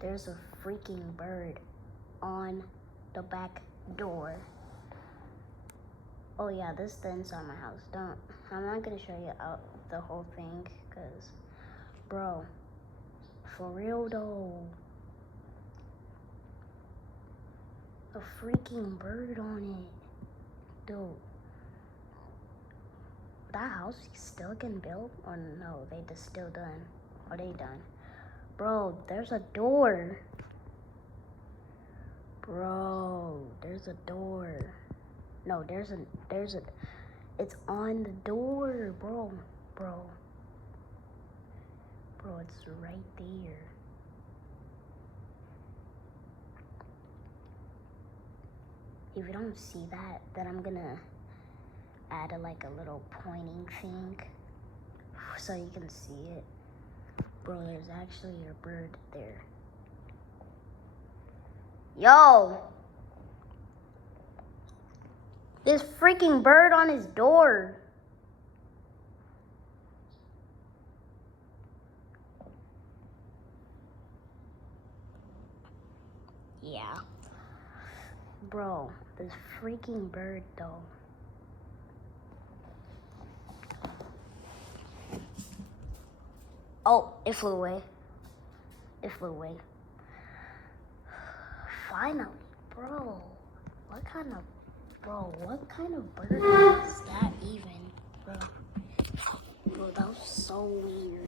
There's a freaking bird on the back door. Oh yeah, this is the inside of my house. I'm not gonna show you out the whole thing, cause, bro, for real though, a freaking bird on it, dude. That house is still getting built, or no? They just still done? Are they done? Bro, there's a door. Bro, there's a door. No, there's a, it's on the door, bro. Bro, it's right there. If you don't see that, then I'm gonna add a little pointing thing so you can see it. Bro, there's actually a bird there. Yo! This freaking bird on his door. Yeah. Bro, this freaking bird though. Oh, it flew away. It flew away. Finally, bro. What kind of bird is that even, bro? Bro, that was so weird.